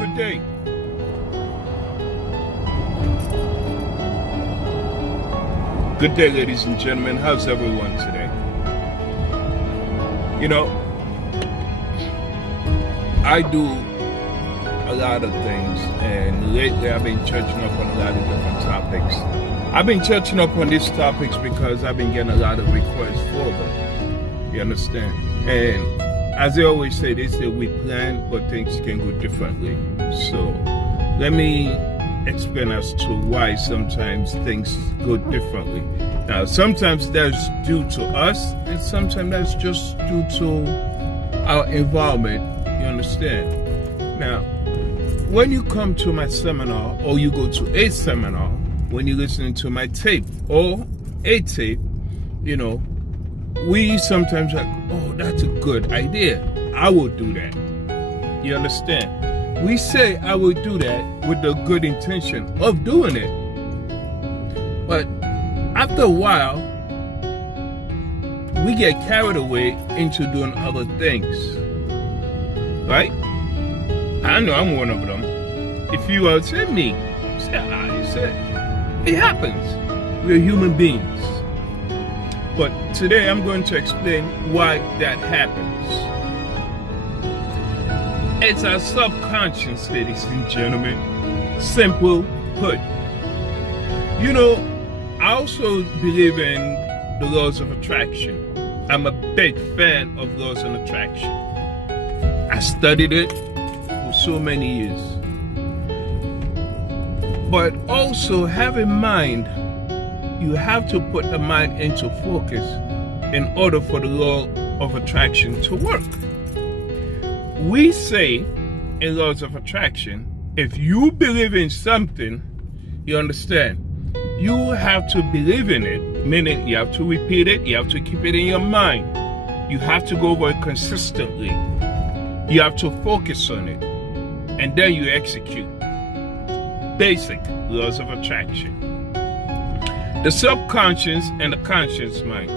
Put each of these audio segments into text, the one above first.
Good day. Good day, ladies and gentlemen. How's everyone today? You know, I do a lot of things, and lately I've been touching up on a lot of different topics. I've been touching up on these topics because I've been getting a lot of requests for them. You understand? And as I always say, they say we plan, but things can go differently. So let me explain as to why sometimes things go differently. Now, sometimes that's due to us, and sometimes that's just due to our environment. You understand? Now, when you come to my seminar, or you go to a seminar, when you're listening to my tape or a tape, you know, we sometimes like, oh, that's a good idea. I will do that. You understand? We say I will do that with the good intention of doing it. But after a while, we get carried away into doing other things. Right? I know I'm one of them. If you are saying me, it happens. We're human beings. But today I'm going to explain why that happens. It's our subconscious, ladies and gentlemen. Simple put. You know, I also believe in the laws of attraction. I'm a big fan of laws of attraction. I studied it for so many years. But also have in mind, you have to put the mind into focus in order for the law of attraction to work. We say in laws of attraction, if you believe in something, you understand, you have to believe in it, meaning you have to repeat it, you have to keep it in your mind. You have to go over it consistently. You have to focus on it, and then you execute. Basic laws of attraction. The subconscious and the conscious mind.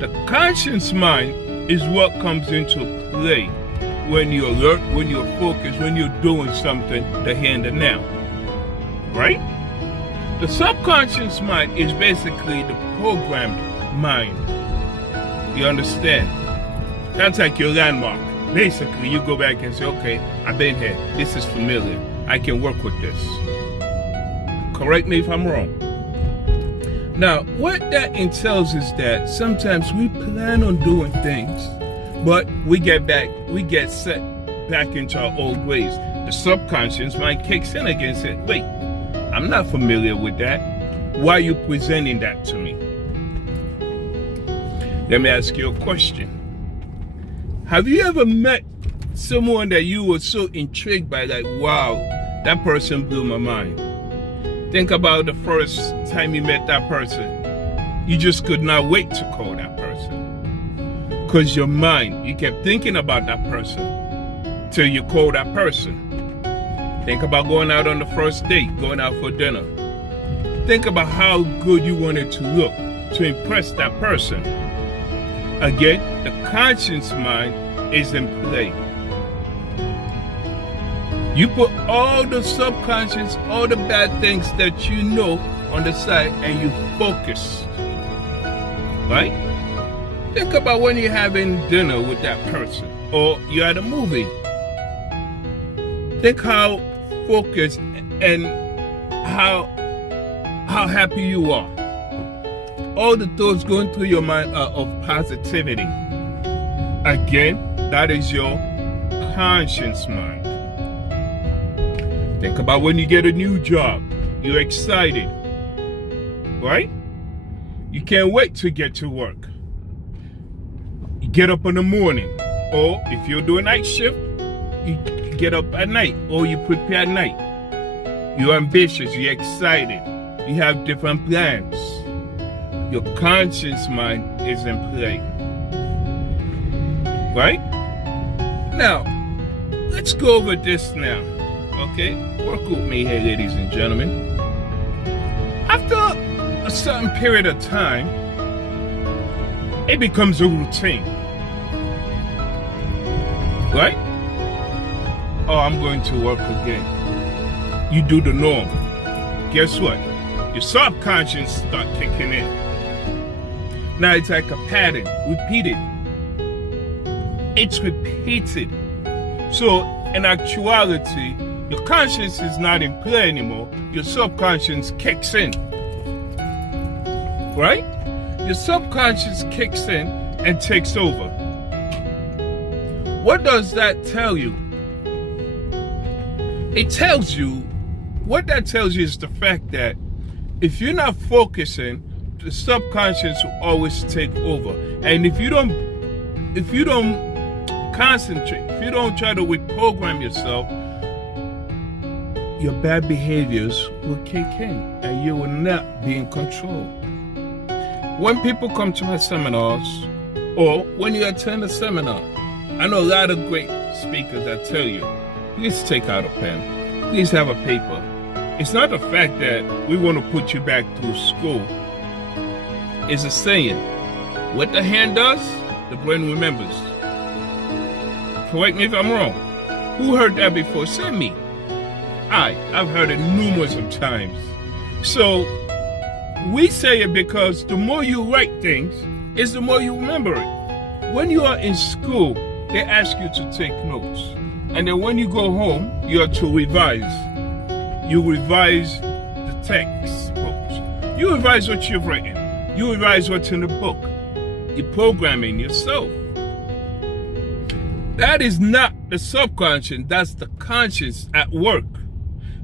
The conscious mind is what comes into play when you're alert, when you're focused, when you're doing something the here and the now. Right? The subconscious mind is basically the programmed mind. You understand? That's like your landmark. Basically, you go back and say, okay, I've been here. This is familiar. I can work with this. Correct me if I'm wrong. Now, what that entails is that sometimes we plan on doing things, but we get set back into our old ways. The subconscious mind kicks in again and says, wait, I'm not familiar with that. Why are you presenting that to me? Let me ask you a question. Have you ever met someone that you were so intrigued by, like, wow, that person blew my mind? Think about the first time you met that person. You just could not wait to call that person. Because your mind, you kept thinking about that person till you call that person. Think about going out on the first date, going out for dinner. Think about how good you wanted to look to impress that person. Again, the conscious mind is in play. You put all the subconscious, all the bad things that you know on the side, and you focus. Right? Think about when you're having dinner with that person, or you're at a movie. Think how focused and how happy you are. All the thoughts going through your mind are of positivity. Again, that is your conscious mind. Think about when you get a new job. You're excited, right? You can't wait to get to work. You get up in the morning, or if you're doing night shift, you get up at night, or you prepare at night. You're ambitious, you're excited, you have different plans. Your conscious mind is in play. Right? Now, let's go over this now. Okay? Work with me here, ladies and gentlemen. After a certain period of time, it becomes a routine. Right? oh, I'm going to work again. You do the norm. Guess what? Your subconscious start kicking in. Now it's like a pattern, repeated. It's repeated. So in actuality, your conscience is not in play anymore. Your subconscious kicks in. Right? Your subconscious kicks in and takes over. What does that tell you? It tells you, what that tells you is the fact that if you're not focusing, the subconscious will always take over. And if you don't concentrate, if you don't try to reprogram yourself, your bad behaviors will kick in and you will not be in control. When people come to my seminars, or when you attend a seminar, I know a lot of great speakers that tell you, please take out a pen, please have a paper. It's not the fact that we want to put you back through school. It's a saying, what the hand does, the brain remembers. Correct me if I'm wrong. Who heard that before? Say me. I've heard it numerous of times. So we say it because the more you write things, is the more you remember it. When you are in school, they ask you to take notes. And then when you go home, you are to revise. You revise the textbooks. You revise what you've written. You revise what's in the book. You're programming yourself. That is not the subconscious, that's the conscious at work.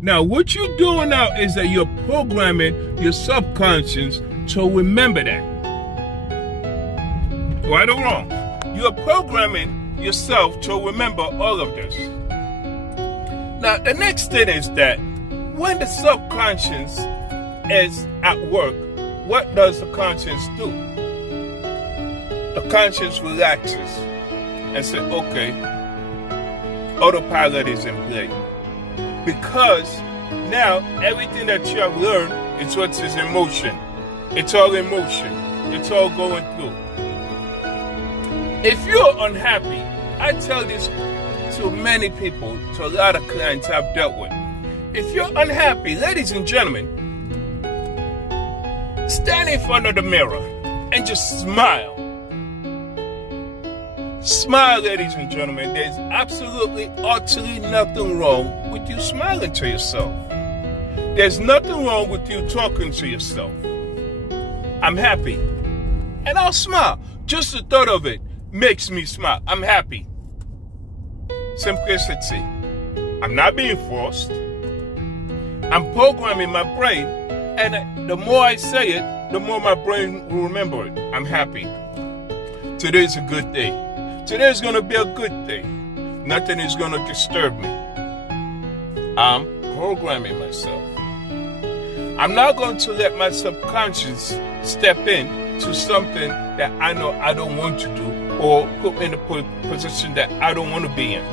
Now, what you're doing now is that you're programming your subconscious to remember that. Right or wrong? You're programming yourself to remember all of this. Now, the next thing is that when the subconscious is at work, what does the conscious do? The conscious relaxes and says, okay, autopilot is in play. Because now everything that you have learned is what is in motion. It's all in motion. It's all going through. If you're unhappy, I tell this to many people, to a lot of clients I've dealt with. If you're unhappy, ladies and gentlemen, stand in front of the mirror and just smile. Smile, ladies and gentlemen. There's absolutely, utterly nothing wrong with you smiling to yourself. There's nothing wrong with you talking to yourself. I'm happy. And I'll smile. Just the thought of it makes me smile. I'm happy. Simplicity. I'm not being forced. I'm programming my brain, and the more I say it, the more my brain will remember it. I'm happy. Today's a good day. Today's going to be a good day. Nothing is going to disturb me. I'm programming myself. I'm not going to let my subconscious step in to something that I know I don't want to do or put me in a position that I don't want to be in.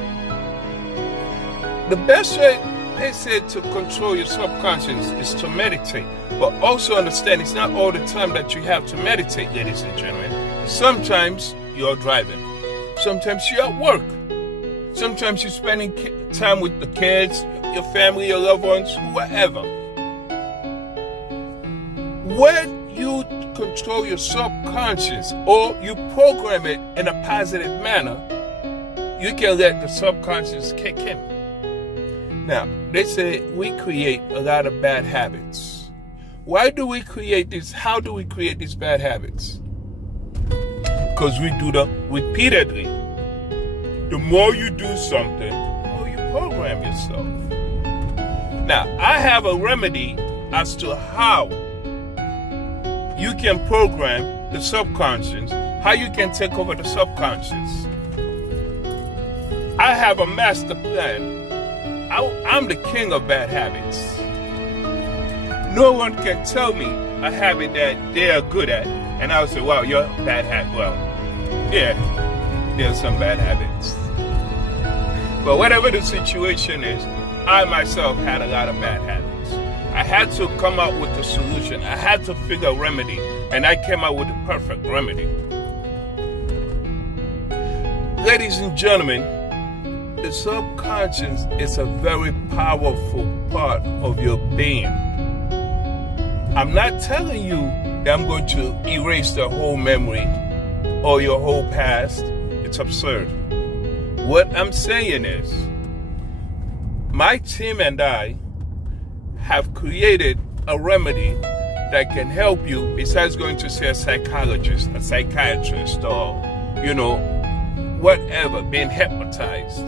The best way, they said, to control your subconscious is to meditate. But also understand it's not all the time that you have to meditate, ladies and gentlemen. Sometimes you're driving. Sometimes you're at work. Sometimes you're spending time with the kids, your family, your loved ones, whatever. When you control your subconscious or you program it in a positive manner, you can let the subconscious kick in. Now, they say we create a lot of bad habits. Why do we create this? How do we create these bad habits? Because we do them repeatedly. The more you do something, the more you program yourself. Now, I have a remedy as to how you can program the subconscious, how you can take over the subconscious. I have a master plan. I'm the king of bad habits. No one can tell me a habit that they are good at, and I'll say, wow, you're a bad habit. Well, yeah, there's some bad habits. But whatever the situation is, I myself had a lot of bad habits. I had to come up with a solution. I had to figure a remedy, and I came out with the perfect remedy. Ladies and gentlemen, the subconscious is a very powerful part of your being. I'm not telling you that I'm going to erase the whole memory or your whole past. It's absurd. What I'm saying is, my team and I have created a remedy that can help you besides going to see a psychologist, a psychiatrist, or, whatever, being hypnotized.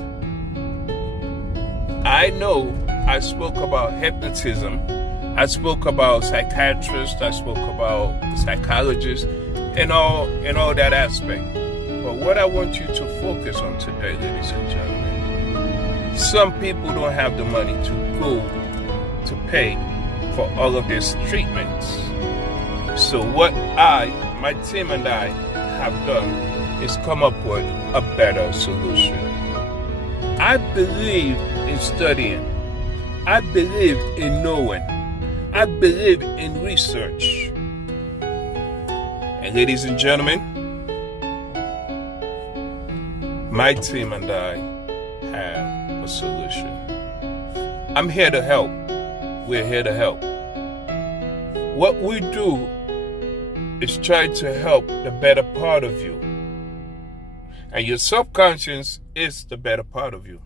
I know I spoke about hypnotism, I spoke about psychiatrists, I spoke about psychologists, and all that aspect. But what I want you to focus on today, ladies and gentlemen, some people don't have the money to go to pay for all of these treatments. So what my team and I have done is come up with a better solution. I believe in studying. I believe in knowing. I believe in research. And ladies and gentlemen, my team and I have a solution. I'm here to help. We're here to help. What we do is try to help the better part of you. And your subconscious is the better part of you.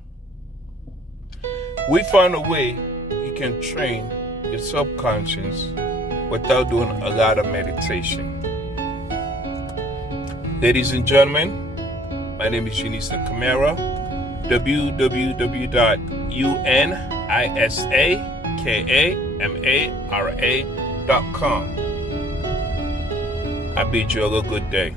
We found a way you can train your subconscious without doing a lot of meditation. Ladies and gentlemen, my name is Janisa Camara. www.unisacamara.com. I bid you all a good day.